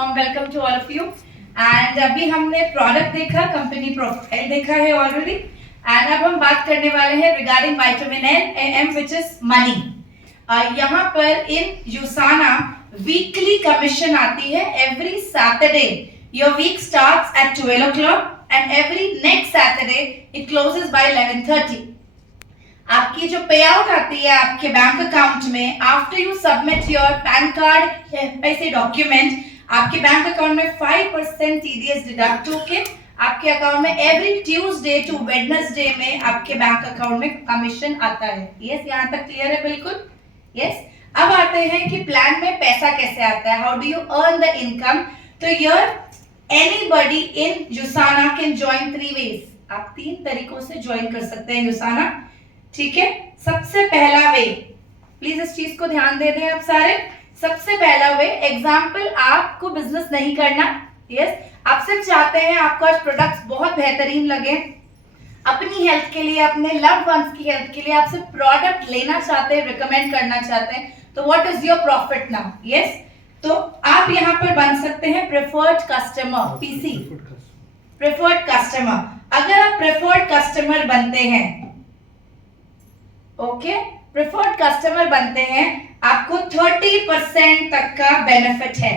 warm welcome to all of you. And अभी हमने product देखा, कंपनी प्रोफाइल देखा है ऑलरेडी, एंड अब हम बात करने वाले हैं regarding vitamin M which is money. यहाँ पर इन यूसाना वीकली कमीशन आती है every Saturday. Your week starts at 12 o'clock and every next Saturday it closes by 11:30. आपकी जो पे आउट आती है आपके बैंक अकाउंट में after you submit your PAN card ऐसे डॉक्यूमेंट, आपके बैंक अकाउंट में 5% TDS डिडक्ट होके आपके अकाउंट में एवरी ट्यूसडे टू वेडनेसडे में आपके बैंक अकाउंट में कमीशन आता है. यस, यहाँ तक क्लियर है? बिल्कुल यस. अब आते हैं कि प्लान में पैसा कैसे आता है, how do you earn the income. तो here anybody in USANA can join 3 ways. आप 3 तरीकों से ज्वाइन कर सकते हैं यूसाना. ठीक है, सबसे पहला वे, प्लीज इस चीज को ध्यान दे दें आप सारे. सबसे पहला वे, एग्जाम्पल आपको बिजनेस नहीं करना, यस, आप सिर्फ चाहते हैं आपको आज प्रोडक्ट्स बहुत बेहतरीन लगे, अपनी हेल्थ के लिए, अपने लव्ड वंस की हेल्थ के लिए आप सिर्फ प्रोडक्ट लेना चाहते हैं, रिकमेंड करना चाहते हैं, तो what is your profit now. Yes, तो आप यहाँ पर बन सकते हैं preferred customer, PC, preferred customer. अगर आप प्रेफर्ड कस्टमर बनते हैं, ओके, प्रेफर्ड कस्टमर बनते हैं, आपको 30% तक का बेनिफिट है.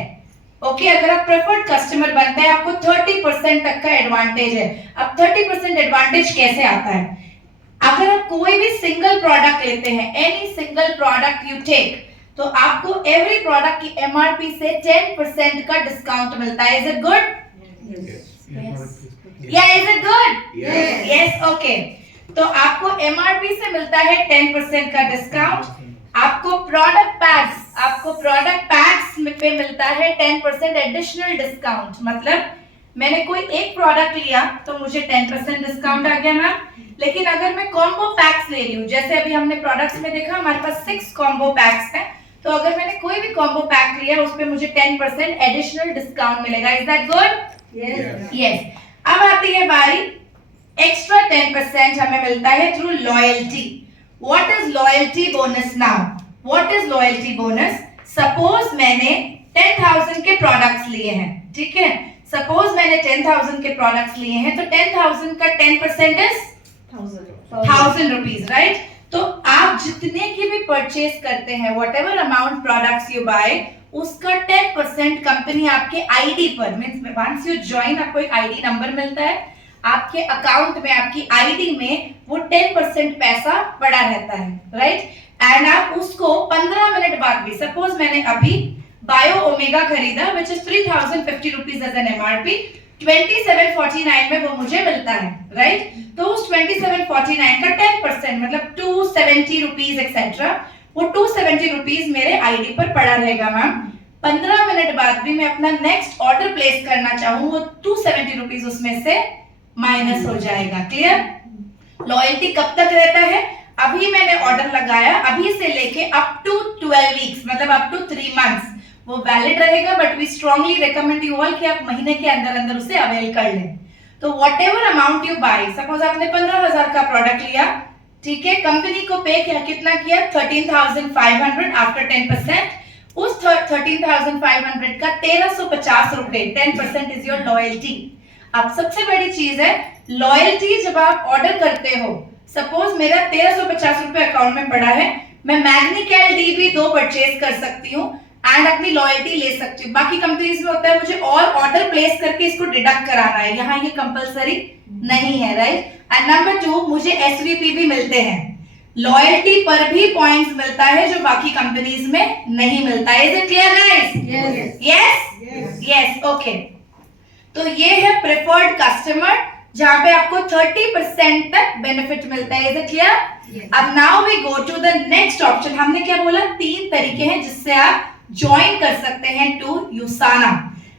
ओके, अगर आप प्रेफर्ड कस्टमर बनते हैं आपको 30% तक का एडवांटेज है. अब 30% एडवांटेज कैसे आता है? अगर आप कोई भी सिंगल प्रोडक्ट लेते हैं, any single product you take, तो आपको एवरी प्रोडक्ट की MRP से 10% का डिस्काउंट मिलता है. Is it good? या is it good? Yes, okay. तो आपको MRP से मिलता है 10% का डिस्काउंट. आपको प्रोडक्ट पैक्स पे मिलता है 10% एडिशनल डिस्काउंट. मतलब मैंने कोई एक प्रोडक्ट लिया तो मुझे 10% डिस्काउंट आ गया मैम. लेकिन अगर मैं कॉम्बो पैक्स ले रही हूँ, जैसे अभी हमने प्रोडक्ट्स में देखा हमारे पास 6 कॉम्बो पैक्स हैं, तो अगर मैंने कोई भी कॉम्बो पैक लिया उस पे मुझे 10% एडिशनल डिस्काउंट मिलेगा. Is that good? यस. अब आती है बारी, एक्स्ट्रा 10% हमें मिलता है through loyalty. What is loyalty bonus now? What is loyalty bonus? Suppose मैंने 10,000 के प्रोडक्ट्स लिए हैं, ठीक है, सपोज मैंने 10,000 के प्रोडक्ट्स लिए हैं, तो 10,000 का 10% इज 1,000 रुपीज, राइट? तो आप जितने की भी परचेज करते हैं, whatever amount products you buy, उसका 10% कंपनी आपके आईडी पर, मींस वंस यू ज्वाइन आपको एक आईडी नंबर मिलता है, आपके अकाउंट में, आपकी आईडी में वो 10% पैसा पड़ा रहता है, राइट? एंड आप उसको 15 मिनट बाद भी, सपोज मैंने अभी बायो ओमेगा खरीदा which is 3,050 rupees as an MRP, 2749 में वो मुझे मिलता है, राइट? तो उस 2749 का 10% मतलब 270 रुपीज एक्सेट्रा, वो 270 रुपीज मेरे आईडी पर पड़ा रहेगा मैम. 15 मिनट बाद भी मैं अपना नेक्स्ट ऑर्डर प्लेस करना चाहूँ, वो 270 रुपीज उसमें से माइनस हो जाएगा. क्लियर? लॉयल्टी कब तक रहता है? अभी मैंने ऑर्डर लगाया, अभी से लेके अप टू 12 वीक्स, मतलब अप टू 3 months वो वैलिड रहेगा. But we strongly recommend you all कि आप महीने के अंदर अंदर उसे अवेल कर लें. तो whatever amount you buy, suppose आपने 15,000 का प्रोडक्ट लिया, ठीक है, कंपनी को पे कितना किया? 13,500 आफ्टर 10%. उस 13,500 का 1,350 रुपए, 10% इज योर लॉयल्टी. अब सबसे बड़ी चीज है लॉयल्टी. जब आप ऑर्डर करते हो, सपोज मेरा 1,350 रुपए अकाउंट में पड़ा है, मैं मैग्निकैल डी भी 2 परचेज कर सकती हूँ एंड अपनी लॉयल्टी ले सकती हूँ. बाकी कंपनीज में होता है मुझे और ऑर्डर प्लेस करके इसको डिडक्ट कराना है, यहाँ ये कंपलसरी नहीं है, राइट? एंड नंबर 2, मुझे SVP भी मिलते हैं. लॉयल्टी पर भी पॉइंट्स मिलता है जो बाकी कंपनीज में नहीं मिलता है. Is it clear guys? Yes, okay. तो ये है प्रेफर्ड कस्टमर, जहां पे आपको 30% तक बेनिफिट मिलता है. Is it clear? अब now we go to the next option. हमने क्या बोला? 3 तरीके हैं जिससे आप ज्वाइन कर सकते हैं to Usana.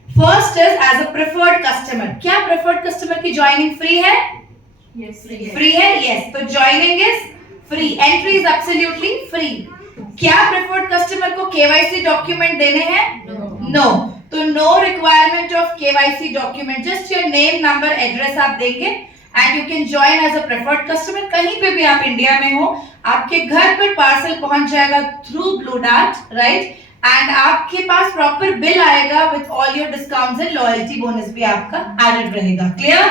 First is as a preferred customer. क्या प्रेफर्ड कस्टमर की ज्वाइनिंग फ्री है? फ्री है. यस, तो joining is free, entry is absolutely free. क्या प्रेफर्ड कस्टमर को KYC डॉक्यूमेंट देने हैं? नो. तो no requirement of KYC document, just your name, number, address आप देंगे and you can join as a preferred customer. कहीं पे भी आप इंडिया में हो, आपके घर पर पार्सल पहुंच जाएगा through blue dart, right? And आपके पास प्रॉपर बिल आएगा with all your discounts and loyalty bonus भी आपका एडेड रहेगा. क्लियर?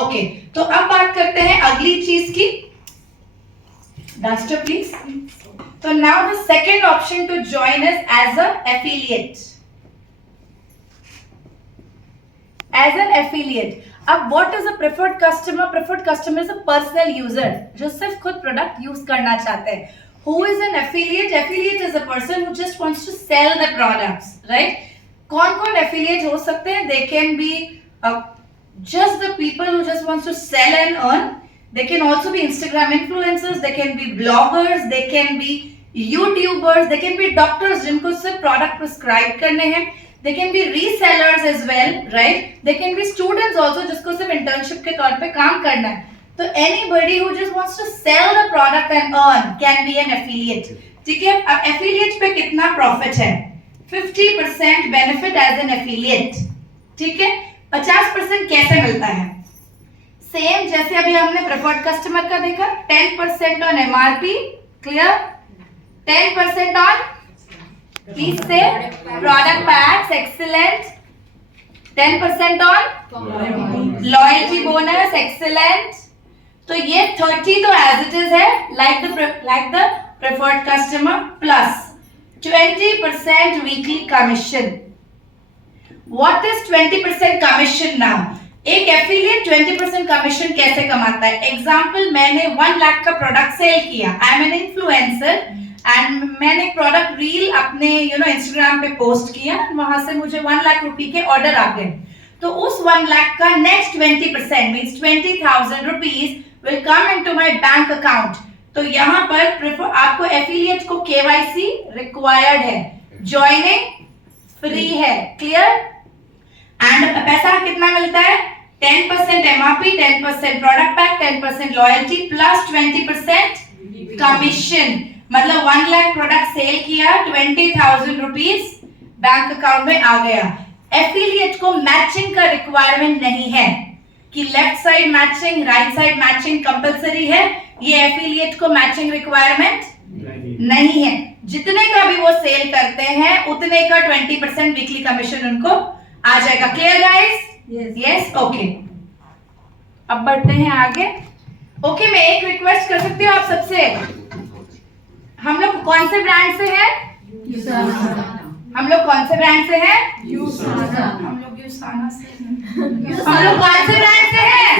ओके, तो अब बात करते हैं अगली चीज की. Duster please. तो now the second option to join is as a affiliate. As an affiliate. अब what is a preferred customer? Preferred customer is a personal user जो सिर्फ खुद प्रोडक्ट यूज करना चाहते हैं. Who is an affiliate? Affiliate is a person who just wants to sell the products, right? कौन-कौन affiliate हो सकते हैं? They can be just the people who just wants to sell and earn. They can also be Instagram influencers. They can be bloggers. They can be YouTubers. They can be doctors जिनको सिर्फ product prescribe करने हैं. They can be resellers as well, right? They can be students also जिसको सिर्फ internship के तौर पे काम करना है. तो anybody who just wants to sell the product and earn can be an affiliate. ठीक है? अब affiliate पे कितना प्रॉफिट है? 50% benefit as an affiliate. ठीक है? 50% कैसे मिलता है? सेम जैसे अभी हमने प्रेफर्ड कस्टमर का देखा, 10% on MRP. Clear? 10% on please से product packs. Excellent. 10% on loyalty bonus. Excellent. तो ये 30 तो एज इट इज है, like the preferred customer, plus 20% weekly commission. What is 20% commission now? एक एफिलिएट 20% कमीशन कैसे कमाता है? एग्जांपल, मैंने 1 लाख का प्रोडक्ट सेल किया. I am an influencer and मैंने प्रोडक्ट रील अपने इंस्टाग्राम पे पोस्ट किया. वहां से मुझे 1 लाख रुपए के ऑर्डर आ गए. तो उस 1 लाख का next 20% means 20,000 rupees will come into my bank account. तो यहाँ पर आपको एफिलिएट को KYC रिक्वायर्ड है, ज्वाइनिंग फ्री है. क्लियर? एंड पैसा कितना मिलता है? 10% MRP, 10% product pack, 10% loyalty plus 20% commission. मतलब 1 लाख प्रोडक्ट सेल किया, 20,000 रुपीज बैंक अकाउंट में आ गया. एफिलिएट को मैचिंग का रिक्वायरमेंट नहीं है कि left side matching, right side matching compulsory है. ये एफिलिएट को मैचिंग रिक्वायरमेंट नहीं है. जितने का भी वो सेल करते हैं उतने का 20% वीकली कमीशन उनको आ जाएगा. Clear guys? यस. ओके, अब बढ़ते हैं आगे. ओके, मैं एक रिक्वेस्ट कर सकती हूँ आप सबसे. हम लोग कौन से ब्रांड से हैं? हम लोग कौन से ब्रांड से हैं? हम लोग यूसाना से. हम लोग कौन से ब्रांड से हैं?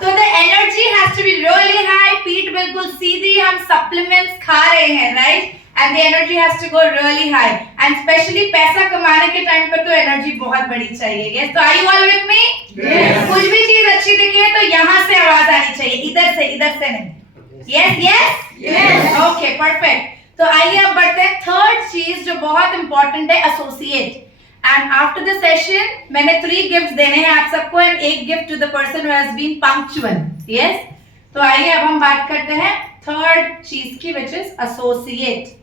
तो the energy has to be really high. पीठ बिल्कुल सीधी. हम सप्लीमेंट्स खा रहे हैं, right? And the energy has to go really high. And specially पैसा कमाने के टाइम पर तो एनर्जी बहुत बड़ी चाहिए. यस, तो are you all with me? कुछ भी चीज अच्छी दिखे तो यहाँ से आवाज आनी चाहिए, इधर से नहीं. यस. Okay, perfect. तो आइए अब बढ़ते हैं. थर्ड चीज जो बहुत इंपॉर्टेंट है, associate. And after the session मैंने 3 गिफ्ट्स देने हैं आप सबको एंड एक gift to the person who has been punctual. Yes. तो आइए अब हम बात करते हैं थर्ड चीज की, व्हिच इज एसोसिएट.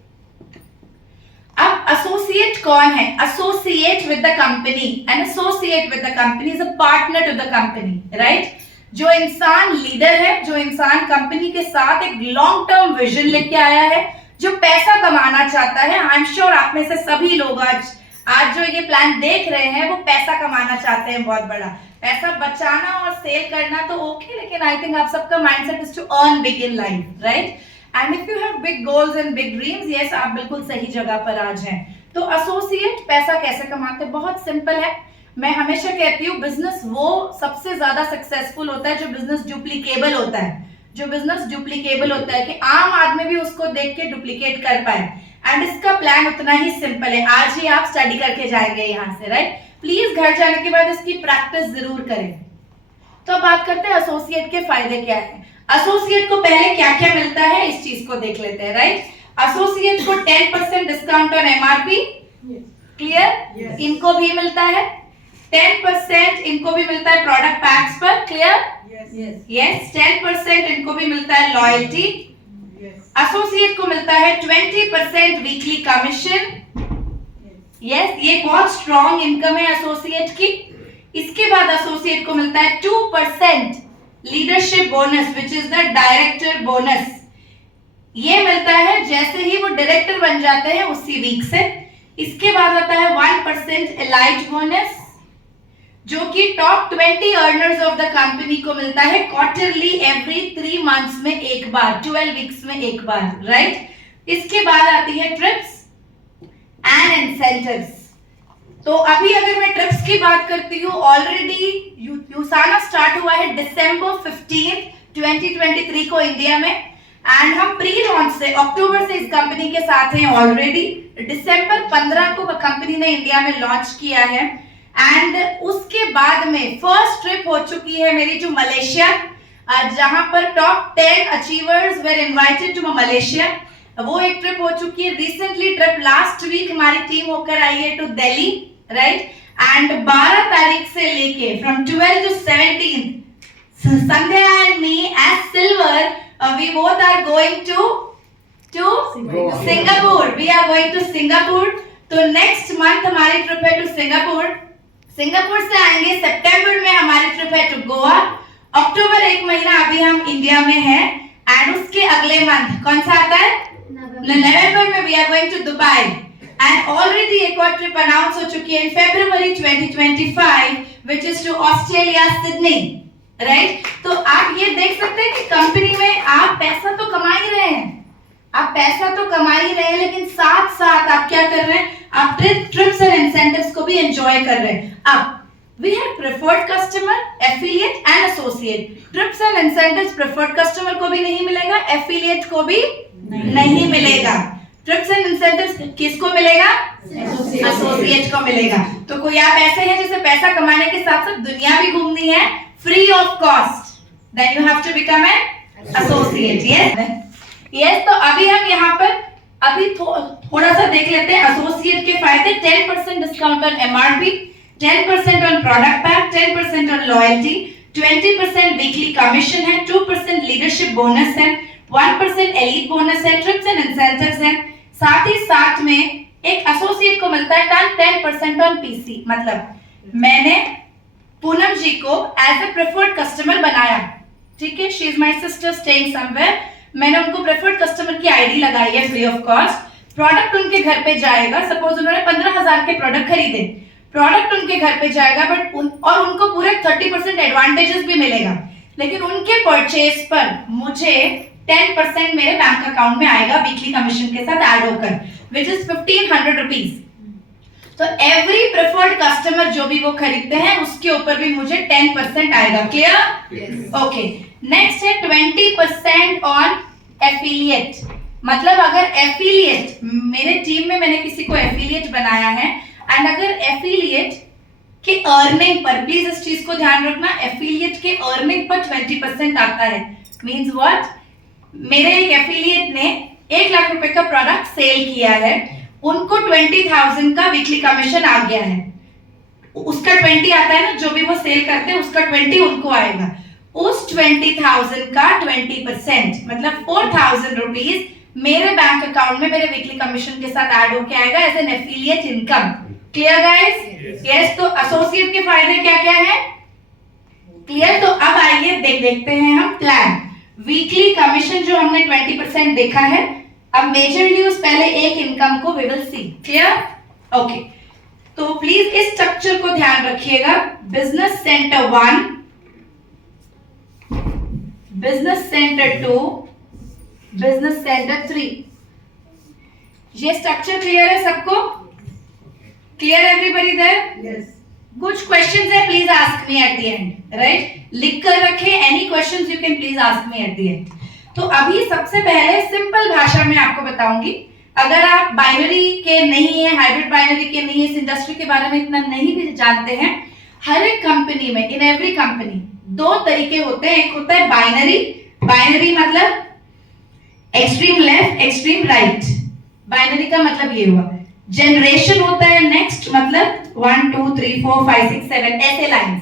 अब एसोसिएट कौन है? Associate with the company. An associate with the company is a partner to the company, right? जो इंसान लीडर है, जो इंसान कंपनी के साथ एक लॉन्ग टर्म विजन लेके आया है, जो पैसा कमाना चाहता है. आई एम श्योर आप में से सभी लोग आज जो ये प्लान देख रहे हैं वो पैसा कमाना चाहते हैं. बहुत बड़ा पैसा बचाना और सेल करना तो ओके, लेकिन आई थिंक आप सबका mindset is to earn big in life, right? And if you have big goals and big dreams, yes, आप बिल्कुल सही जगह पर आज हैं. तो एसोसिएट पैसा कैसे कमाते हैं? बहुत सिंपल है. मैं हमेशा कहती हूँ बिजनेस वो सबसे ज्यादा सक्सेसफुल होता है जो बिजनेस डुप्लीकेबल होता है. जो बिजनेस डुप्लीकेबल होता है कि आम आदमी भी उसको देख के डुप्लीकेट कर पाए. एंड इसका प्लान उतना ही सिंपल है. आज ही आप स्टडी करके जाएंगे यहाँ से, राइट? प्लीज घर जाने के बाद इसकी प्रैक्टिस जरूर करें. तो बात करते हैं एसोसिएट के फायदे क्या है. एसोसिएट को पहले क्या क्या मिलता है इस चीज को देख लेते हैं, राइट? एसोसिएट को 10% डिस्काउंट ऑन MRP. क्लियर? इनको भी मिलता है 10%. इनको भी मिलता है प्रोडक्ट पैक्स पर. क्लियर? यस. 10% इनको भी मिलता है लॉयल्टी. एसोसिएट को मिलता है 20% वीकली कमीशन. यस, ये बहुत स्ट्रॉन्ग इनकम है एसोसिएट की. इसके बाद एसोसिएट को मिलता है 2% leadership bonus, which is the director bonus. ये मिलता है जैसे ही वो डायरेक्टर बन जाते हैं उसी वीक से। इसके बाद आता है 1% एलाइट बोनस, जो कि top 20 earners of the company को मिलता है क्वार्टरली, एवरी 3 मंथ्स में एक बार, 12 वीक्स में एक बार, राइट। इसके बाद आती है ट्रिप्स एंड इंसेंटिव्स। तो अभी अगर मैं ट्रिप्स की बात करती हूँ, ऑलरेडी यूसाना स्टार्ट हुआ है December 15, 2023 को इंडिया में, एंड हम प्री लॉन्च से अक्टूबर से इस कंपनी के साथ हैं ऑलरेडी। December 15 को कंपनी ने इंडिया में लॉन्च किया है, एंड उसके बाद में फर्स्ट ट्रिप हो चुकी है मेरी टू मलेशिया, जहां पर top 10 achievers were invited to Malaysia. वो एक ट्रिप हो चुकी है। रिसेंटली ट्रिप लास्ट वीक हमारी टीम होकर आई है टू दिल्ली, राइट। एंड 12 तारीख से लेके from 12 to 17 Sandhya and me as silver we both are going to Singapore. We are going to Singapore. तो नेक्स्ट मंथ हमारी ट्रिप है टू सिंगापुर। सिंगापुर से आएंगे सितंबर में हमारी ट्रिप है टू गोवा। अक्टूबर एक महीना अभी हम इंडिया में हैं, एंड उसके अगले मंथ कौन सा आता है, नवंबर में we are going to Dubai. And already एक और ट्रिप अनाउंस हो चुकी है in February 2025 which is to Australia, Sydney, right. तो आप ये देख सकते हैं कि कंपनी में आप पैसा तो कमा ही रहे हैं, आप पैसा तो कमा ही रहे हैं, लेकिन साथ साथ आप क्या कर रहे हैं, आप ट्रिप्स एंड इंसेंटिव्स को भी एंजॉय कर रहे हैं। अब we have preferred customer, affiliate and associate. Trips and incentives preferred customer को भी नहीं मिलेगा, एफिलिएट को भी नहीं मिलेगा। ट्रिप्स एंड इंसेंटिव्स किसको मिलेगा, एसोसिएट को मिलेगा। तो कोई आप ऐसे हैं जिसे पैसा कमाने के साथ साथ दुनिया भी घूमनी है free of cost, then you have to become an associate. Yes, तो अभी हम यहाँ पर अभी थोड़ा सा देख लेते हैं एसोसिएट के फायदे। 10% discount on MRP, 10% on product pack, 10% on loyalty, 20% weekly commission है, 2% लीडरशिप बोनस है, 1% एलीट बोनस है, ट्रिप्स एंड इंसेंटिव्स है। साथ ही साथ में एक एसोसिएट को मिलता है 10% ऑन पीसी। मतलब मैंने पूनम जी को एज ए प्रेफर्ड कस्टमर बनाया, ठीक है, she is my sister staying somewhere. मैंने उनको प्रेफर्ड कस्टमर की आईडी लगाई है फ्री ऑफ कॉस्ट। प्रोडक्ट उनके घर पे जाएगा, सपोज उन्होंने 15,000 के प्रोडक्ट खरीदे, प्रोडक्ट उनके घर पे जाएगा, बट और उनको पूरे 30% एडवांटेजेस भी मिलेगा, लेकिन उनके परचेज पर मुझे 10% मेरे बैंक अकाउंट में आएगा वीकली कमीशन के साथ ऐड होकर, विच इज 1500 रुपीज। तो एवरी प्रेफर्ड कस्टमर जो भी वो खरीदते हैं उसके ऊपर भी मुझे 10% आएगा। क्लियर? ओके। नेक्स्ट है 20% ऑन एफिलिएट। मतलब अगर एफिलिएट, मेरे टीम में मैंने किसी को एफिलिएट बनाया है, एंड अगर एफिलिएट के अर्निंग पर, प्लीज इस चीज को ध्यान रखना, एफिलिएट के अर्निंग पर 20% आता है। Means what? मेरे एक एफिलिएट ने 1 लाख रुपए का प्रोडक्ट सेल किया है, उनको 20,000 का वीकली कमीशन आ गया है। उसका 20 आता है ना, जो भी वो सेल करते हैं उसका 20 उनको आएगा। उस 20,000 का 20% मतलब 4,000 रुपीज मेरे बैंक अकाउंट में मेरे वीकली कमीशन के साथ ऐड होके आएगा as an affiliate income. Clear guys? Yes. तो एसोसिएट के फायदे क्या क्या है? क्लियर? तो अब आइए देखते हैं हम प्लान। वीकली कमीशन जो हमने 20% देखा है, अब मेजरली उस पहले एक इनकम को we will see. Clear? Okay. तो प्लीज इस स्ट्रक्चर को ध्यान रखिएगा। Business centre 1, business centre 2, business centre 3। ये स्ट्रक्चर क्लियर है सबको? Clear everybody there? यस। कुछ क्वेश्चंस है, please ask me at the end, right? लिख कर रखें, any questions you can please ask me at the end. तो अभी सबसे पहले सिंपल भाषा में आपको बताऊंगी, अगर आप बाइनरी के नहीं है, हाइब्रिड बाइनरी के नहीं है, इस इंडस्ट्री के बारे में इतना नहीं भी जानते हैं, हर एक कंपनी में, इन एवरी कंपनी 2 तरीके होते हैं। एक होता है बाइनरी। बाइनरी मतलब extreme left, extreme right. Binary का मतलब ये हुआ। जनरेशन होता है नेक्स्ट, मतलब 1 2 3 4 5 6 7 ऐसे लाइंस।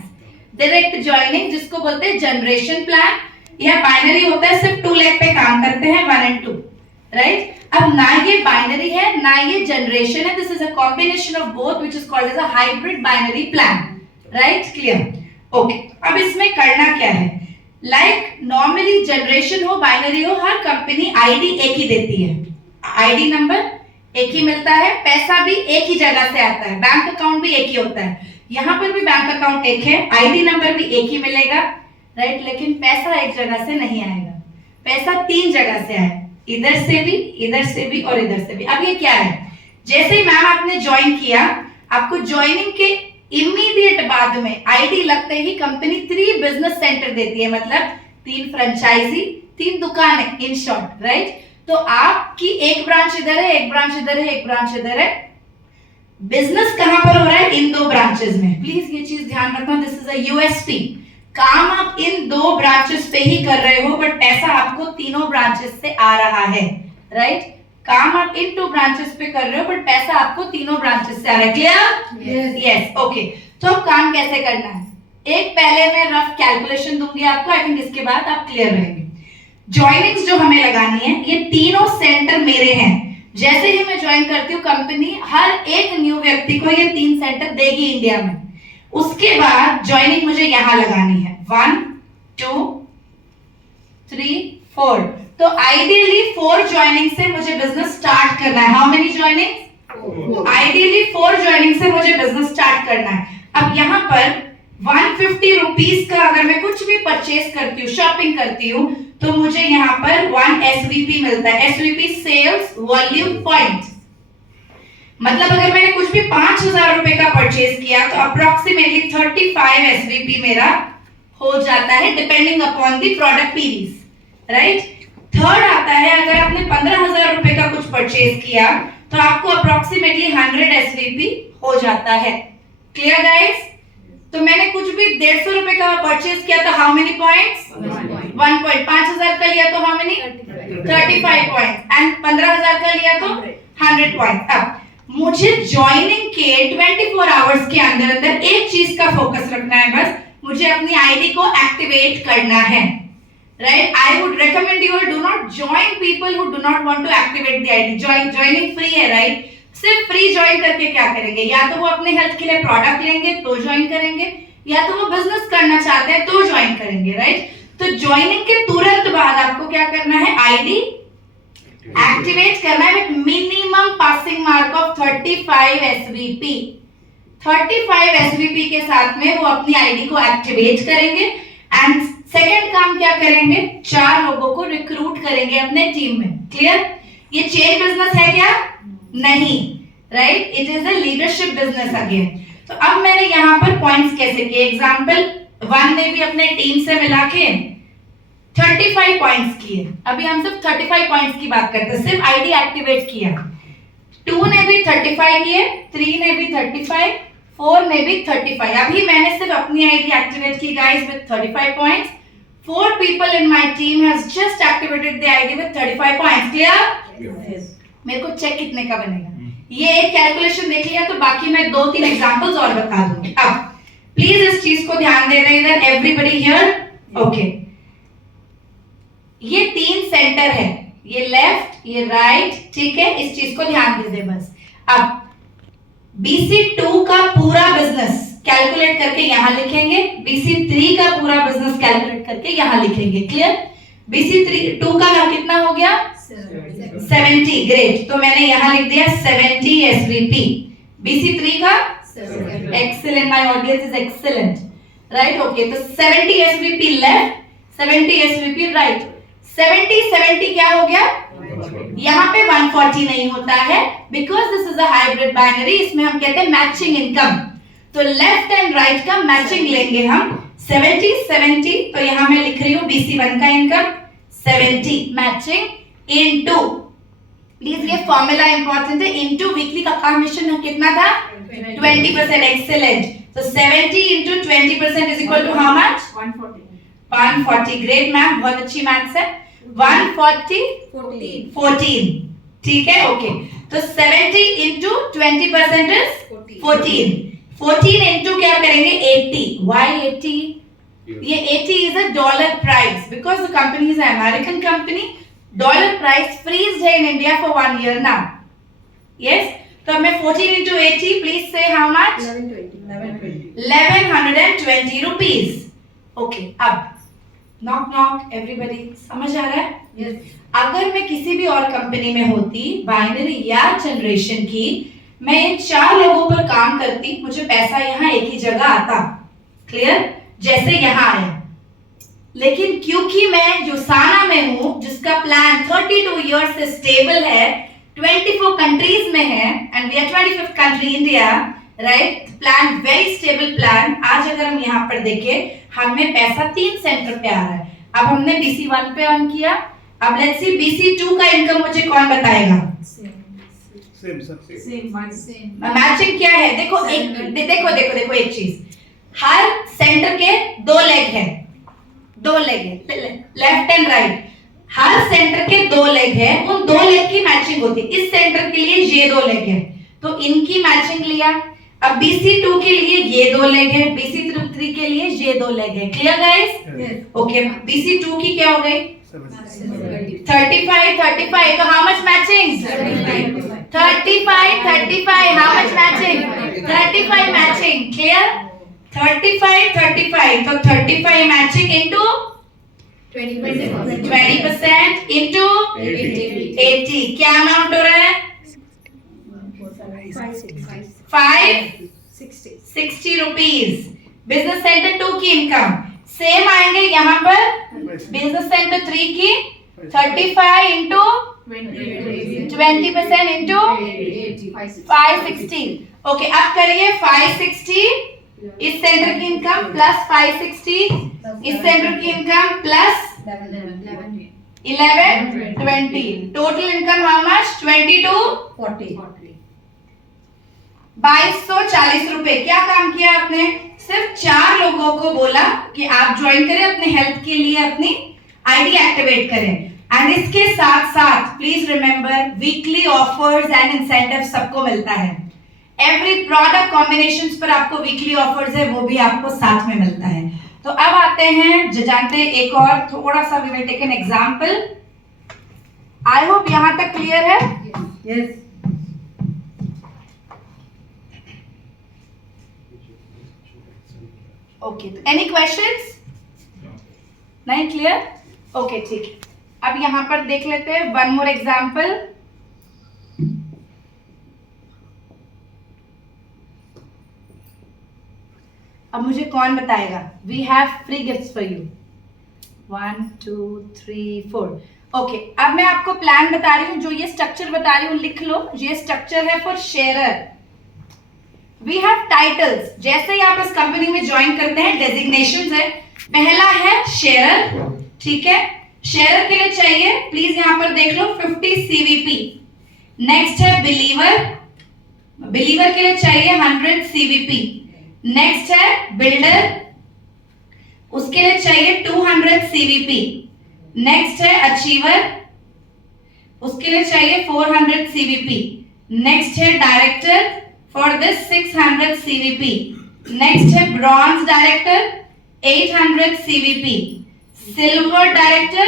डायरेक्ट जॉइनिंग जिसको बोलते हैं जनरेशन प्लान, या बाइनरी होता है सिर्फ 2 लेग पे काम करते हैं, 1 and 2, राइट? अब ना ये बाइनरी है ना ये जनरेशन है, this is a combination of both which is called as a hybrid binary plan, right? Clear? Okay. अब इसमें करना क्या है? लाइक नॉर्मली जनरेशन हो, बाइनरी हो, हर कंपनी आईडी एक ही देती है, आईडी नंबर एक ही मिलता है, पैसा भी एक ही जगह से आता है, बैंक अकाउंट भी एक ही होता है, यहाँ पर भी बैंक अकाउंट एक है, आईडी नंबर भी एक ही मिलेगा, राइट। लेकिन पैसा एक जगह से नहीं आएगा, पैसा 3 जगह से आए, इधर से भी, इधर से भी और इधर से भी। अब ये क्या है, जैसे ही मैम आपने ज्वाइन किया, आपको ज्वाइनिंग के इमीडिएट बाद में आईडी लगते ही कंपनी 3 बिजनेस सेंटर देती है, मतलब 3 फ्रेंचाइजी, 3 दुकानें इन शॉर्ट, राइट। तो आपकी एक ब्रांच इधर है, एक ब्रांच इधर है, एक ब्रांच इधर है, बिजनेस कहां पर हो रहा है, इन 2 ब्रांचेस में। प्लीज ये चीज ध्यान रखना, दिस इज अ यूएसपी। काम आप इन 2 ब्रांचेस पे ही कर रहे हो, बट पैसा आपको तीनों ब्रांचेस से आ रहा है, राइट। काम आप इन 2 ब्रांचेस पे कर रहे हो, बट पैसा आपको तीनों ब्रांचेस से आ रहा है। क्लियर? Yes, okay. तो काम कैसे करना है, एक पहले मैं रफ कैलकुलेशन दूंगी आपको, आई थिंक इसके बाद आप क्लियर रहेंगे। ज्वाइनिंग्स जो हमें लगानी है, ये तीनों सेंटर मेरे हैं। जैसे ही मैं ज्वाइन करती हूँ कंपनी, हर एक न्यू व्यक्ति को ये 3 सेंटर देगी इंडिया में। उसके बाद ज्वाइनिंग मुझे यहां लगानी है, 1 2 3 4। तो आइडियली 4 ज्वाइनिंग से मुझे बिजनेस स्टार्ट करना है। How many joining? Ideally 4 joining से मुझे बिजनेस स्टार्ट करना है। अब यहाँ पर 150 रुपीज का अगर मैं कुछ भी परचेज करती हूँ, शॉपिंग करती हूँ, तो मुझे यहाँ पर 1 एसवीपी मिलता है। एसवीपी सेल्स वॉल्यूम पॉइंट, मतलब अगर मैंने कुछ भी 5000 रुपए का परचेज किया तो अप्रोक्सीमेटली 35 एसवीपी मेरा हो जाता है, depending upon the product PVs, right. Third आता है, अगर आपने 15000 रुपए का कुछ परचेज किया तो आपको अप्रोक्सीमेटली 100 एसवीपी हो जाता है। Clear guys? तो मैंने कुछ भी 150 रुपए का परचेज किया तो हाउ मेनी पॉइंट्स? 1 पॉइंट। 5000 का लिया तो हाउ मेनी? 35 पॉइंट्स। एंड 15000 का लिया तो 100 पॉइंट्स। अब मुझे ज्वाइनिंग के 24 आवर्स के अंदर अंदर एक चीज का फोकस रखना है, बस मुझे अपनी आईडी को एक्टिवेट करना है, right. I would recommend you do not join people who do not want to activate the ID. Joining free है, राइट। सिर्फ फ्री ज्वाइन करके क्या करेंगे, या तो वो अपने हेल्थ के लिए प्रोडक्ट लेंगे तो ज्वाइन करेंगे, या तो वो बिजनेस करना चाहते हैं तो ज्वाइन करेंगे, राइट। तो ज्वाइनिंग के तुरंत बाद आपको क्या करना है, आईडी एक्टिवेट करना है with minimum passing mark of 35 SVP. 35 SVP के साथ में वो अपनी आईडी को एक्टिवेट करेंगे। एंड सेकंड काम क्या करेंगे, 4 लोगों को रिक्रूट करेंगे अपने टीम में। क्लियर? ये चेन बिजनेस है क्या? नहीं, right. It is a leadership business again. तो अब मैंने यहाँ पर पॉइंट्स कैसे किए, एग्जांपल 1 ने भी अपने टीम से मिला के 35 पॉइंट्स किए। अभी हम सिर्फ 35 पॉइंट्स की बात करते हैं, सिर्फ आईडी एक्टिवेट किया। 2 ने भी 35 किए, 3 ने भी 35, 4 ने भी 35। अभी मैंने सिर्फ अपनी आईडी एक्टिवेट की guys with 35 points. 4 people in my team has just activated the ID with 35 points. Clear? मेरे को चेक कितने का बनेगा, ये एक कैलकुलेशन देख लिया, तो बाकी मैं 2-3 एग्जांपल्स और बता दूंगी। अब प्लीज इस चीज को ध्यान दे रहे हैं, एवरीबडी हियर, ओके। ये 3 सेंटर है, ये लेफ्ट, ये राइट, ठीक है, इस चीज को ध्यान दे दे बस। अब BC2 का पूरा बिजनेस कैलकुलेट करके यहां लिखेंगे, BC3 का पूरा बिजनेस कैलकुलेट करके यहां लिखेंगे। क्लियर? BC2 का कितना हो गया? 70। ग्रेट, तो मैंने यहां लिख दिया 70 एसवीपी। BC3 का excellent, my audience is excellent, right. Okay, तो 70 एसवीपी लेफ्ट, 70 एसवीपी राइट। 70 क्या हो गया? यहाँ पे 140 नहीं होता है, because this is a hybrid binary, इसमें हम कहते हैं मैचिंग इनकम। तो लेफ्ट एंड राइट का मैचिंग लेंगे हम। 70, तो यहाँ मैं लिख रही हूँ BC1 का इनकम 70 मैचिंग इनटू, प्लीज ये फॉर्मूला इंपॉर्टेंट है, इनटू वीकली का कमीशन कितना था? 20%। एक्सीलेंट। तो 70 into 20% is equal to how much? 140। Great ma'am, बहुत अच्छी मैथ्स है। 140 14, ठीक है, ओके। तो 70 इनटू 20% इज 14। 14 इनटू क्या करेंगे? 80। व्हाई 80? ये 80 is a dollar price, because the company is a American company. Dollar price freezed है in India for 1 year now. Yes, तो मैं 14 into 80, प्लीज से हाउ मच? 1120 1120 रुपीज। ओके, अब knock knock everybody, समझ आ रहा है? Yes. अगर मैं किसी भी और कंपनी में होती, बाइनरी या जनरेशन की, मैं इन 4 लोगों पर काम करती, मुझे पैसा यहाँ एक ही जगह आता, क्लियर, जैसे यहाँ आया। लेकिन क्योंकि मैं जो साना में हूँ, जिसका प्लान 32 इयर्स से स्टेबल है, 24 कंट्रीज में है, and we are 25th country India, right, plan very stable plan. आज अगर हम यहाँ पर देखें, हमें पैसा 3 सेंटर पे आ रहा है। अब हमने BC1 पे ऑन किया, अब लेट्स सी BC2 का इनकम मुझे कौन बताएगा? सेम मैचिंग क्या है? देखो एक चीज, हर सेंटर के 2 लेग है, 2 लेग है, left and right, her centre के 2 लेग है, उन 2 लेग की मैचिंग होती है। इस सेंटर के लिए ये 2 लेग है, तो इनकी मैचिंग लिया। अब BC2 के लिए ये 2 लेग है, BC3 के लिए ये 2 लेग है। Clear guys? ओके, BC2 की क्या हो गई? 35 तो how much matching? 35 how much matching? 35 matching. Clear? 35 तो 35 मैचिंग इनटू 20% इनटू 80, क्या अमाउंट हो रहा है? 560 रुपीज। बिजनेस सेंटर 2 की इनकम सेम आएंगे यहाँ पर, बिजनेस सेंटर 3 की 35 इंटू 20% इंटू 560। ओके, अब करिए 560 इस सेंटर की इनकम प्लस 560 इस सेंटर की income plus 11 20, total income how much? 2240, 2240 रुपए। क्या काम किया आपने? सिर्फ 4 लोगों को बोला कि आप ज्वाइन करें, अपने हेल्थ के लिए अपनी आईडी एक्टिवेट करें। एंड इसके साथ साथ please remember, weekly offers and incentive सबको मिलता है। एवरी प्रोडक्ट कॉम्बिनेशंस पर आपको वीकली ऑफर्स है, वो भी आपको साथ में मिलता है। तो अब आते हैं जानते हैं एक और थोड़ा सा, we will take an example. I hope यहां तक क्लियर है? यस। ओके, तो एनी क्वेश्चंस? नहीं क्लियर? ओके, ठीक है। अब यहां पर देख लेते हैं वन मोर एग्जांपल। अब मुझे कौन बताएगा? We have free gifts for you. 1 2 3 4। Okay, अब मैं आपको प्लान बता रही हूं, जो ये स्ट्रक्चर बता रही हूं लिख लो। ये स्ट्रक्चर है फॉर शेयरर। वी हैव टाइटल्स, जैसे ही आप इस कंपनी में ज्वाइन करते हैं डेजिग्नेशंस है। पहला है शेयरर, ठीक है, शेयरर के लिए चाहिए, प्लीज यहां पर देख लो 50 CVP। नेक्स्ट है बिलीवर, बिलीवर के लिए चाहिए 100 CVP। नेक्स्ट है बिल्डर, उसके लिए चाहिए 200 CVP। नेक्स्ट है अचीवर, उसके लिए चाहिए 400 CVP। नेक्स्ट है director, for this 600 CVP। Next है bronze director 800 CVP। Silver director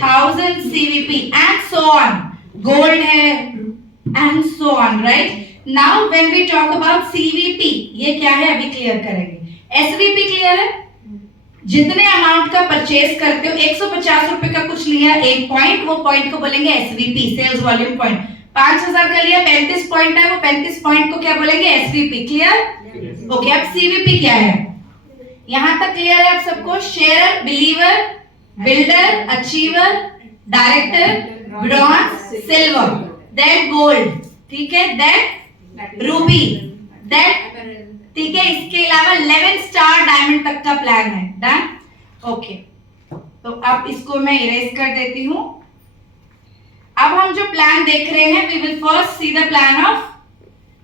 1000 CVP and so on. Gold है and so on, right? Now when we talk about CVP, ये क्या है अभी क्लियर करेंगे। SVP क्लियर है? जितने अमाउंट का परचेज करते हो, 150 रुपए का कुछ लिया, एक पॉइंट, वो पॉइंट को बोलेंगे SVP, सेल्स वॉल्यूम पॉइंट। 5000 का लिया, 35 पॉइंट है, वो 35 पॉइंट को क्या बोलेंगे? SVP। क्लियर? ओके, अब CVP क्या है? यहां तक क्लियर है आप सबको? Sharer, believer, builder, achiever, director, bronze, silver, then gold, ठीक है, देन रूबी, देन, ठीक है, इसके अलावा 11 स्टार डायमंड तक का प्लान है। डन? ओके, तो अब इसको मैं इरेज कर देती हूं। अब हम जो प्लान देख रहे हैं, we will first see the plan of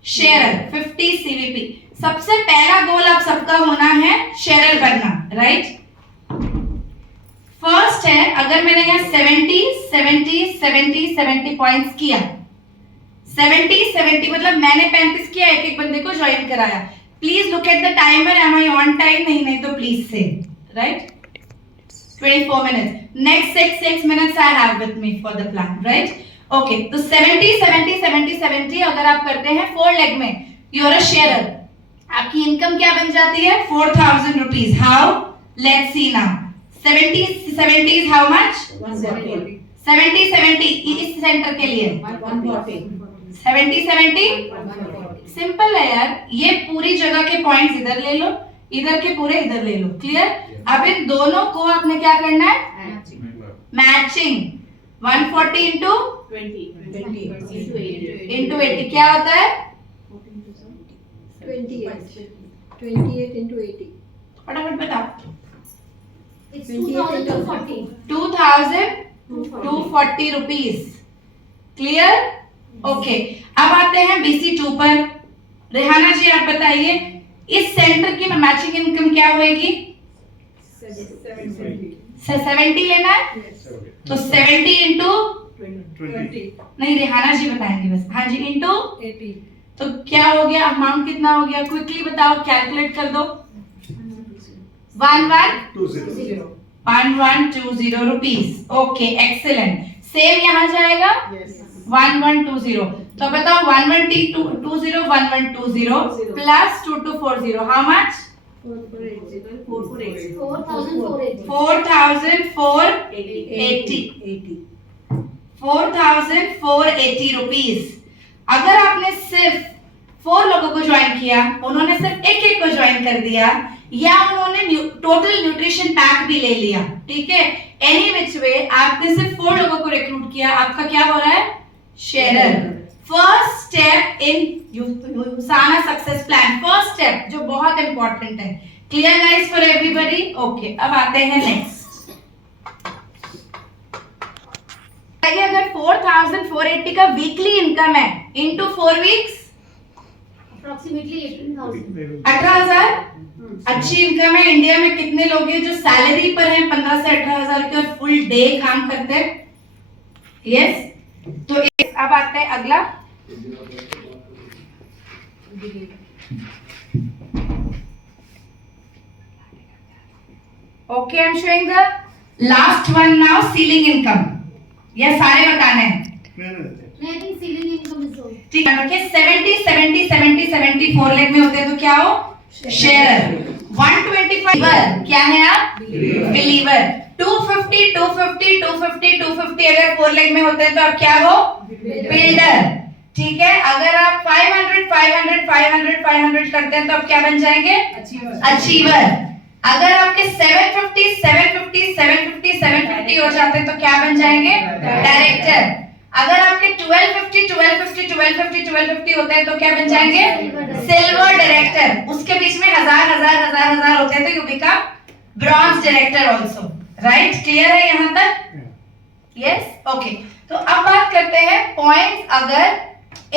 sharer 50 CVP। सबसे पहला गोल आप सबका होना है शेयरर बनना, राइट? फर्स्ट है, अगर मैंने यहाँ 70 पॉइंट्स किया, 70 मतलब मैंने 35 किया, एक बंदे को ज्वाइन कराया। Please look at the timer, am I on time? नहीं तो please say, right? 24 minutes. Next 6 minutes I have with me for the plan, right? Okay, तो 70 अगर आप करते हैं 4 लेग में, you are a sharer. आपकी इनकम क्या बन जाती है? 4000 rupees. How? Let's see now. 70 is how much? 140. 70 इस सेंटर के लिए 140. 70 140. सिंपल है यार, ये पूरी जगह के पॉइंट्स इधर ले लो, इधर के पूरे इधर ले लो, क्लियर? अब इन दोनों को आपने क्या करना है? मैचिंग। 140 इंटू 80 क्या होता है? 28 into 80. फटाफट बताओ। It's 2,240. 2240 rupees, clear? ओके, अब आते हैं BC2 पर। रेहाना जी आप बताइए, इस सेंटर की मैचिंग इनकम क्या होगी? 70 लेना है, तो 70 इंटू 20. नहीं, रेहाना जी बताएंगे बस। हाँ जी, इंटू 80. तो क्या हो गया, अमाउंट कितना हो गया? क्विकली बताओ, कैलकुलेट कर दो। 1120 रुपीज। Okay, excellent. सेम यहाँ जाएगा Yes. 1120। तो बताओ 1120 प्लस 2240 हाउ मच? 4480. 4,480. 4480 रुपीज। अगर आपने सिर्फ 4 लोगों को ज्वाइन किया, उन्होंने सिर्फ एक को ज्वाइन कर दिया, या उन्होंने टोटल न्यूट्रिशन पैक भी ले लिया, ठीक है, एनी विच वे आपने सिर्फ 4 लोगों को रिक्रूट किया, आपका क्या हो रहा है? Sharer. First step in USANA success plan, first step जो बहुत इंपॉर्टेंट है। Clear guys for everybody? Okay, अब आते हैं नेक्स्ट। अगर 4480 का वीकली इनकम है इनटू 4 वीक्स Approximately 18,000. 18,000। अच्छी इनकम है। इंडिया में कितने लोग हैं जो सैलरी पर हैं 15 से 18,000 के और फुल डे काम करते हैं? यस। तो अब आता है अगला। Okay, I am showing the last one now, ceiling income. ये सारे बताने हैं, I think ceiling income is low. ठीक है? रखिए 74 लेग में होते हैं तो क्या हो? शेयर। 125 क्या है आप? बिलीवर। 250 अगर 4 लेग में होते हैं तो आप क्या हो? बिल्डर। ठीक है, अगर आप 500 करते हैं तो आप क्या बन जाएंगे? अचीवर। अगर आपके 750 हो जाते हैं तो क्या बन जाएंगे? डायरेक्टर। अगर आपके 1250 होते हैं तो क्या बन जाएंगे? Silver director. उसके बीच में हजार होते हैं तो you become bronze director also. Right? Clear है यहाँ तक? Yes, okay. तो अब बात करते हैं पॉइंट्स अगर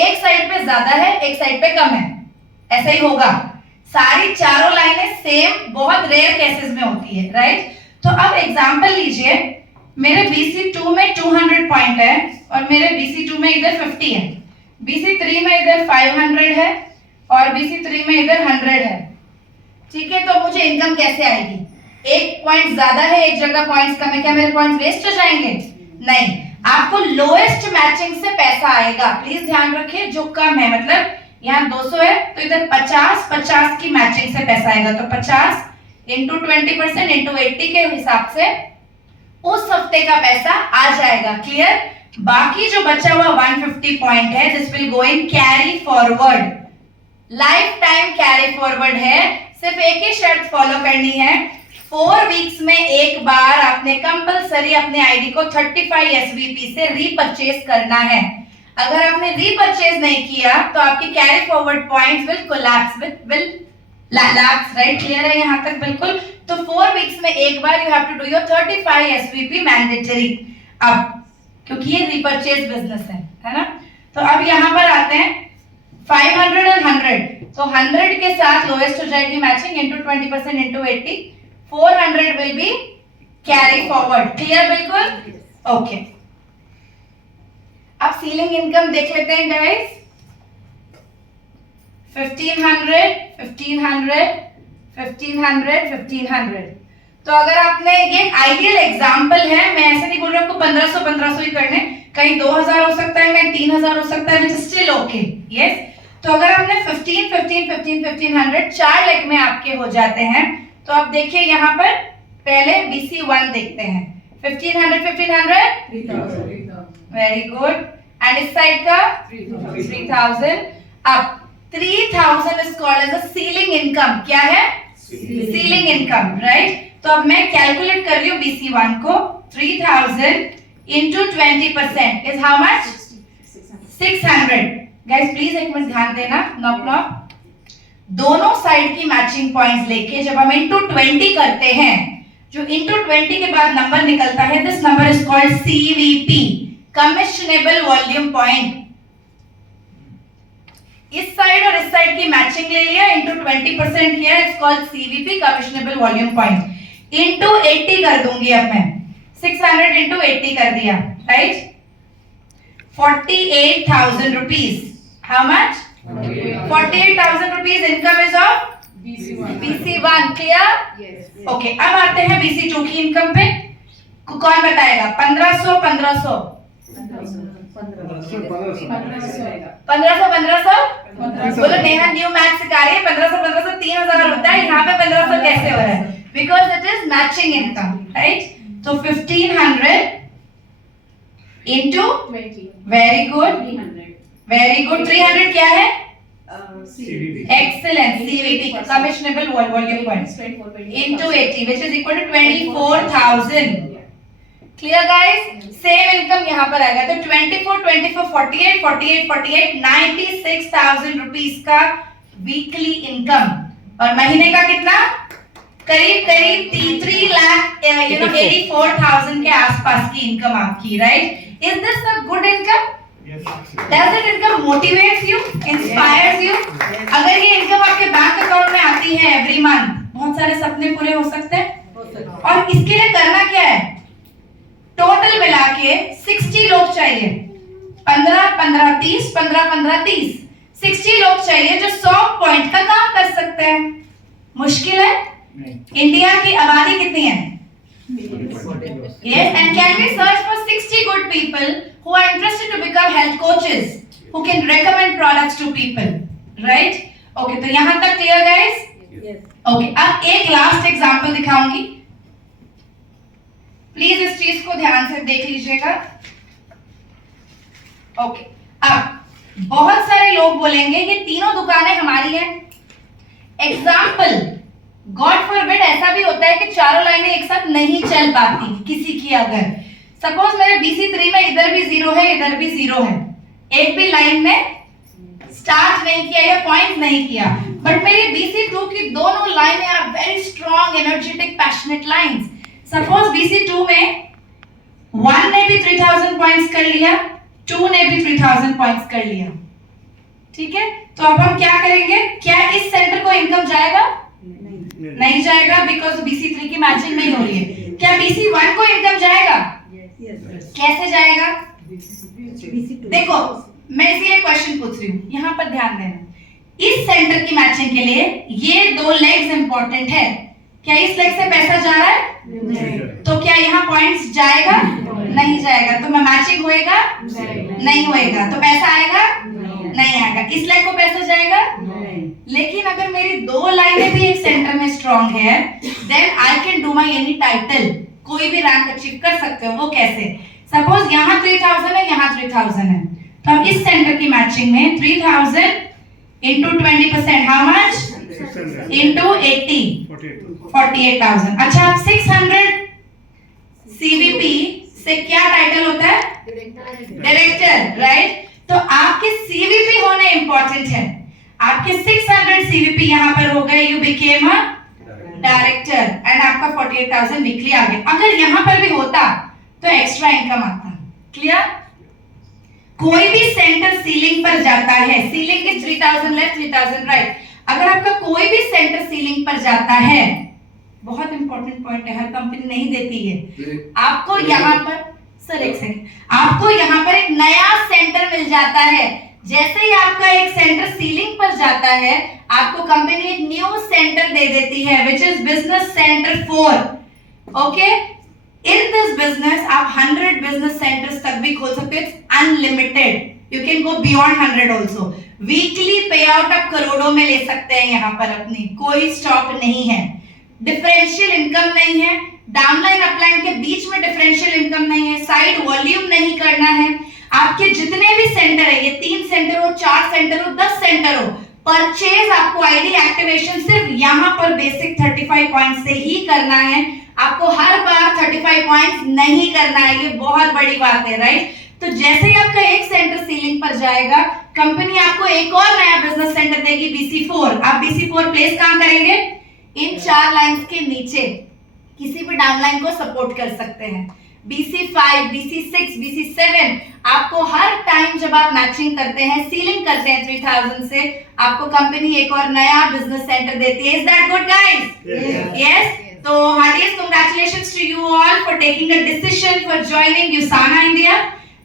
एक साइड पे ज्यादा है एक साइड पे कम है, ऐसा ही होगा। सारी चारों लाइनें सेम बहुत रेयर केसेस में होती है, राइट? तो अब एग्जांपल लीजिए, मेरे BC2 में 200 पॉइंट है और मेरे BC2 में इधर 50 है, BC3 में इधर 500 है और BC3 में इधर 100 है, ठीक है? तो मुझे इनकम कैसे आएगी? एक पॉइंट ज्यादा है, एक जगह पॉइंट्स कम है, क्या मेरे पॉइंट्स वेस्ट हो जाएंगे? नहीं, आपको लोएस्ट मैचिंग से पैसा आएगा। प्लीज ध्यान रखिए, जो कम है मतलब यहाँ 200 है तो इधर 50 की मैचिंग से पैसा आएगा, तो 50 इंटू 20% इंटू 80 के हिसाब से उस हफ्ते का पैसा आ जाएगा। क्लियर? बाकी जो बचा हुआ 150 पॉइंट है, this will go in carry forward, life time carry forward है। सिर्फ एक ही शर्त फॉलो करनी है, 4 वीक्स में एक बार आपने कंपलसरी अपने आईडी को 35 SVP से रीपरचेज करना है। अगर आपने रीपरचेज नहीं किया तो आपकी carry forward points will collapse, will lapse. Right? Clear है यहाँ तक? बिल्कुल। तो 4 वीक्स में एक बार you have to do your 35 SVP mandatory, अब क्योंकि ये रीपरचेज बिजनेस है ना? तो अब यहाँ पर आते हैं 500 और 100, तो 100 के साथ लोएस्ट हो जाएगी matching into 20% into 80, 400 will be carry forward. Clear? बिल्कुल, ओके। अब सीलिंग इनकम देख लेते हैं गाइस। 1500। तो अगर आपने, ये आइडियल एग्जांपल है, मैं ऐसे नहीं बोल रहा आपको 1500 ही करने, कहीं 2000 हो सकता है, कहीं 3000 हो सकता है, which is still okay. Yes, तो अगर आपने 1500 4 लेग में आपके हो जाते हैं, तो आप देखिए यहाँ पर पहले BC1 देखते हैं 1500 वेरी गुड एंड इस साइड का 3000 अब 3000 is called as a ceiling income क्या है सीलिंग इनकम राइट तो अब मैं कैलकुलेट कर रही हूँ BC1 को 3000 into 20% is how much 600 guys please एक मिनट ध्यान देना नॉक दोनों साइड की मैचिंग पॉइंट्स लेके जब हम into 20 करते हैं जो into 20 के बाद नंबर निकलता है this number is called CVP commissionable volume point इस साइड और इस साइड की मैचिंग ले लिया into 20% किया it's called CVP commissionable volume point into 80 कर दूंगी अब मैं 600 into 80 कर दिया right 48,000 rupees how much 48,000 rupees income is of BC1 clear okay अब आते हैं BC2 की इनकम पे कौन बताएगा 1500 बोलो नेहा न्यू मैथ सिखा रही है 1500 3000 होता है यहाँ पे 1500 कैसे हो रहा है because it is matching income right तो 1500 into very good 300 क्या है excellent CVP commissionable volume point into 80 which is equal to 24,000 clear guys same income यहाँ पर आएगा तो 24 48 96,000 rupees का weekly income और महीने का कितना करीब 3 लाख 84,000 के आसपास की इनकम आपकी right is this a good income does it income motivates you inspires you अगर ये इनकम आपके बैंक अकाउंट में आती है एवरी मंथ बहुत सारे सपने पूरे हो सकते हैं और इसके लिए करना क्या है टोटल मिला के 60 लोग चाहिए 15 30 60 लोग चाहिए जो 100 पॉइंट का काम कर सकते हैं मुश्किल है इंडिया की आबादी कितनी है yes and can we search for 60 good people who are interested to become health coaches who can recommend products to people right okay तो यहां तक clear guys okay अब एक लास्ट एग्जांपल दिखाऊंगी प्लीज इस चीज को ध्यान से देख लीजिएगा okay अब बहुत सारे लोग बोलेंगे ये तीनों दुकानें हमारी हैं एग्जांपल गॉड फॉरबिड ऐसा भी होता है कि चारों लाइनें एक साथ नहीं चल पाती किसी की अगर सपोज मेरे BC3 में इधर भी 0 है इधर भी 0 है एक भी लाइन में स्टार्ट नहीं किया या पॉइंट नहीं किया बट मेरी BC2 की दोनों लाइनें are very strong energetic passionate lines suppose BC2 में 1 ने भी 3000 पॉइंट्स कर लिया 2 ने भी 3000 पॉइंट्स कर लिया ठीक है तो अब हम क्या करेंगे क्या इस सेंटर को इनकम जाएगा नहीं जाएगा बिकॉज BC3 की मैचिंग नहीं हो रही है क्या BC1 को इनकम जाएगा कैसे जाएगा देखो मैं इसीलिए क्वेश्चन पूछ रही हूँ यहाँ पर ध्यान देना इस सेंटर की मैचिंग के लिए ये 2 लेग्स इंपॉर्टेंट है क्या इस लेग से पैसा जा रहा है तो क्या यहाँ पॉइंट्स जाएगा नहीं जाएगा तो मैं मैचिंग होएगा नहीं होएगा तो पैसा आएगा नहीं आएगा इस लेग को पैसा जाएगा लेकिन अगर मेरी 2 लाइनें भी एक सेंटर में स्ट्रॉन्ग है then I can do my any title कोई भी रैंक अचीव कर सकते हो वो कैसे सपोज यहाँ 3000 है यहाँ 3000 है तो हम इस सेंटर की मैचिंग में 3000 into 20% how much 600 into 80 48,000 अच्छा अब 600 CVP से क्या टाइटल होता है डायरेक्टर राइट तो आपके CVP होने इंपॉर्टेंट है आपके 600 CVP यहाँ पर हो गए you became a director and आपका 48,000 वीकली आ गया अगर यहाँ पर भी होता तो एक्स्ट्रा इनकम आता क्लियर कोई भी सेंटर सीलिंग पर जाता है सीलिंग इज 3000 लेफ्ट 3000 राइट अगर आपका कोई भी सेंटर सीलिंग पर जाता है बहुत इंपॉर्टेंट पॉइंट है हर कंपनी नहीं देती है आपको यहाँ पर सर एक सेकंड आपको यहाँ पर एक नया सेंटर मिल जाता है जैसे ही आपका एक सेंटर सीलिंग पर जाता है आपको कंपनी एक न्यू सेंटर दे देती है which is business centre 4 okay in this business आप 100 बिजनेस सेंटर्स तक भी खोल सकते हो it's unlimited you can go beyond 100 also weekly पे आउट आप करोड़ों में ले सकते हैं यहाँ पर अपनी कोई स्टॉप नहीं है डिफरेंशियल इनकम नहीं है डाउनलाइन अपलाइन के बीच में डिफरेंशियल इनकम नहीं है, साइड वॉल्यूम नहीं करना है। आपके जितने भी सेंटर है, ये 3 सेंटर हो, 4 सेंटर हो, 10 सेंटर हो, परचेज आपको आईडी एक्टिवेशन सिर्फ यहाँ पर बेसिक 35 पॉइंट से ही करना है। आपको हर बार 35 पॉइंट्स नहीं करना है, ये बहुत बड़ी बात है, राइट। तो जैसे ही आपका एक सेंटर सीलिंग पर जाएगा, कंपनी आपको एक और नया बिजनेस सेंटर देगी, BC4। आप BC4 प्लेस कहां करेंगे? इन 4 लाइंस के नीचे किसी भी डाउनलाइन को सपोर्ट कर सकते हैं। BC5, BC6, BC7 आपको हर टाइम जब आप मैचिंग करते हैं, सीलिंग करते हैं 3000 से, आपको कंपनी एक और नया बिजनेस सेंटर देती है। Is that good guys? Yes. तो heartiest congratulations to you all for taking a decision for joining USANA India.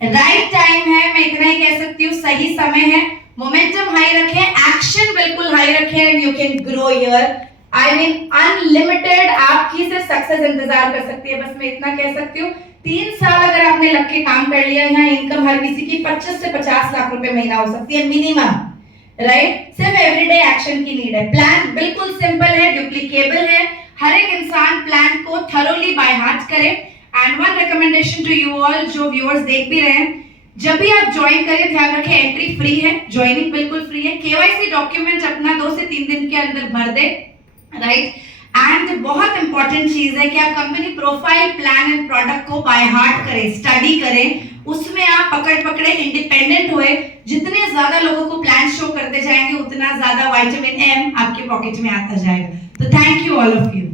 Right time है, मैं इतना ही कह सकती हूँ, सही समय है। मोमेंटम हाई रखें, एक्शन बिल्कुल हाई रखें, and you can grow here. I mean unlimited आपकी सिर्फ सक्सेस इंतजार कर सकती है, बस मैं इतना कह सकती हूँ। 3 साल अगर आपने लग के काम कर लिया, यहाँ इनकम हर किसी की 25 से 50 लाख रुपए महीना हो सकती है मिनिमम, राइट। सिर्फ एवरीडे एक्शन की नीड है। प्लान बिल्कुल सिंपल है, डुप्लीकेबल है, हर एक इंसान प्लान को थरोली बाय हार्ट करे। And one recommendation to you all, जो व्यूअर्स देख भी रहे हैं, जब भी आप ज्वाइन करें ध्यान रखें एंट्री फ्री है, ज्वाइनिंग बिल्कुल फ्री है। KYC डॉक्यूमेंट अपना 2 से 3 दिन के अंदर भर दे, राइट। एंड बहुत इंपॉर्टेंट चीज है कि आप company profile, plan and product को बाय हार्ट करें, स्टडी करें, उसमें आप पकड़े इंडिपेंडेंट हुए। जितने ज्यादा लोगों को प्लान शो करते जाएंगे, उतना ज्यादा विटामिन M आपके पॉकेट में आता जाएगा। तो thank you all of you.